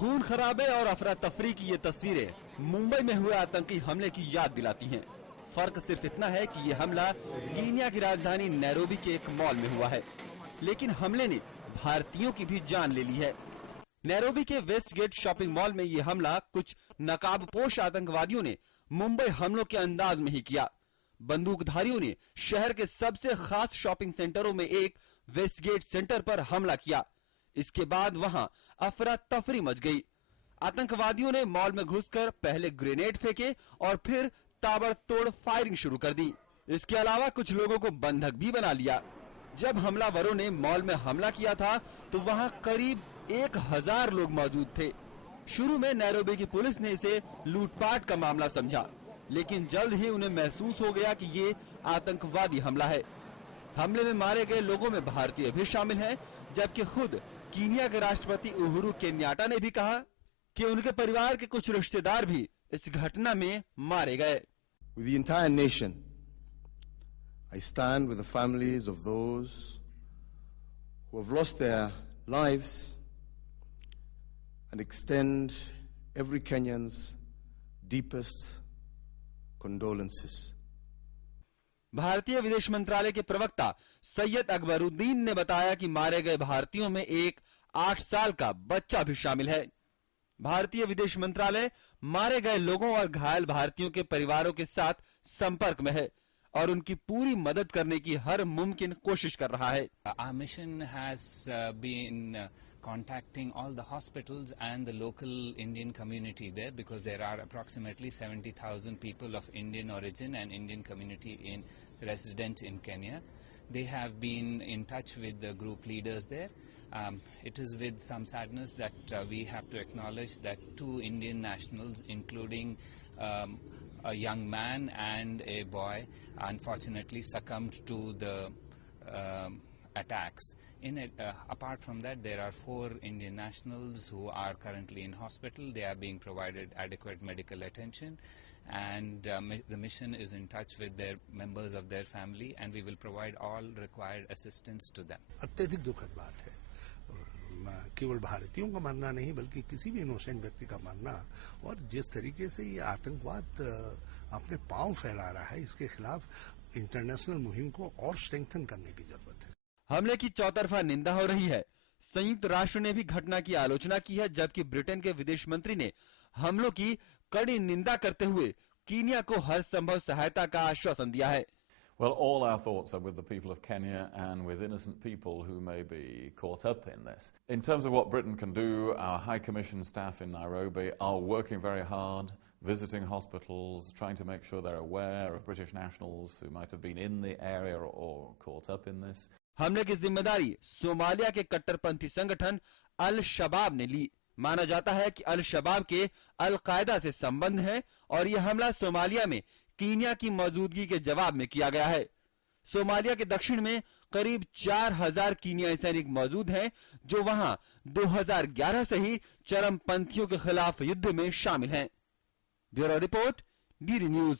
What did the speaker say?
खून खराबे और अफरा तफरी की ये तस्वीरें मुंबई में हुए आतंकी हमले की याद दिलाती हैं। फर्क सिर्फ इतना है कि ये हमला कीनिया की राजधानी नैरोबी के एक मॉल में हुआ है, लेकिन हमले ने भारतीयों की भी जान ले ली है। नैरोबी के वेस्ट गेट शॉपिंग मॉल में ये हमला कुछ नकाबपोश आतंकवादियों ने मुंबई हमलों के अंदाज में ही किया। बंदूकधारियों ने शहर के सबसे खास शॉपिंग सेंटरों में एक वेस्ट गेट सेंटर पर हमला किया। इसके बाद वहां अफरा तफरी मच गई। आतंकवादियों ने मॉल में घुसकर पहले ग्रेनेड फेंके और फिर ताबड़तोड़ फायरिंग शुरू कर दी। इसके अलावा कुछ लोगों को बंधक भी बना लिया। जब हमलावरों ने मॉल में हमला किया था तो वहां करीब 1000 लोग मौजूद थे। शुरू में नैरोबी की पुलिस ने इसे लूटपाट का मामला समझा, लेकिन जल्द ही उन्हें महसूस हो गया कि ये आतंकवादी हमला है। हमले में मारे गए लोगों में भारतीय भी शामिल हैं, जबकि खुद कीनिया के राष्ट्रपति उहुरु केन्याटा ने भी कहा कि उनके परिवार के कुछ रिश्तेदार भी इस घटना में मारे गए। With the entire nation, I stand with the families of those who have lost their lives and extend every Kenyan's deepest condolences. भारतीय विदेश मंत्रालय के प्रवक्ता सैयद अकबरुद्दीन ने बताया कि मारे गए भारतीयों में एक 8 साल का बच्चा भी शामिल है। भारतीय विदेश मंत्रालय मारे गए लोगों और घायल भारतीयों के परिवारों के साथ संपर्क में है और उनकी पूरी मदद करने की हर मुमकिन कोशिश कर रहा है। Our mission has been contacting all the hospitals and the local Indian community there, because there are approximately 70,000 people of Indian origin and Indian community resident in Kenya. They have been in touch with the group leaders there. It is with some sadness that we have to acknowledge that 2 Indian nationals, including a young man and a boy, unfortunately succumbed to the attacks. Apart from that, there are 4 Indian nationals who are currently in hospital. They are being provided adequate medical attention, and the mission is in touch with their members of their family, and we will provide all required assistance to them. अत्यधिक दुखद बात है। केवल भारतीयों का मरना नहीं, बल्कि किसी भी इनोसेंट व्यक्ति का मरना, और जिस तरीके से ये आतंकवाद अपने पांव फैला रहा है, इसके खिलाफ इंटरनेशनल मुहिम को और स्ट्रेंथन करने की जरूरत है। हमले की चौतरफा निंदा हो रही है। संयुक्त राष्ट्र ने भी घटना की आलोचना की है, जबकि ब्रिटेन के विदेश मंत्री ने हमलों की कड़ी निंदा करते हुए कीनिया को हर संभव सहायता का आश्वासन दिया है। Well, all our thoughts are with the people of Kenya and with innocent people who may be caught up in this. In terms of what Britain can do, our High Commission staff in Nairobi are working very hard, visiting hospitals, trying to make sure they're aware of British nationals who might have been in the area or caught up in this. हमले की जिम्मेदारी Somalia के कट्टरपंथी संगठन अल शबाब ने ली। माना जाता है कि अल शबाब के अल कायदा से संबंध है और यह हमला सोमालिया में कीनिया की मौजूदगी के जवाब में किया गया है। सोमालिया के दक्षिण में करीब 4000 कीनियाई सैनिक मौजूद हैं, जो वहां 2011 से ही चरमपंथियों के खिलाफ युद्ध में शामिल हैं। Bureau report, DD news.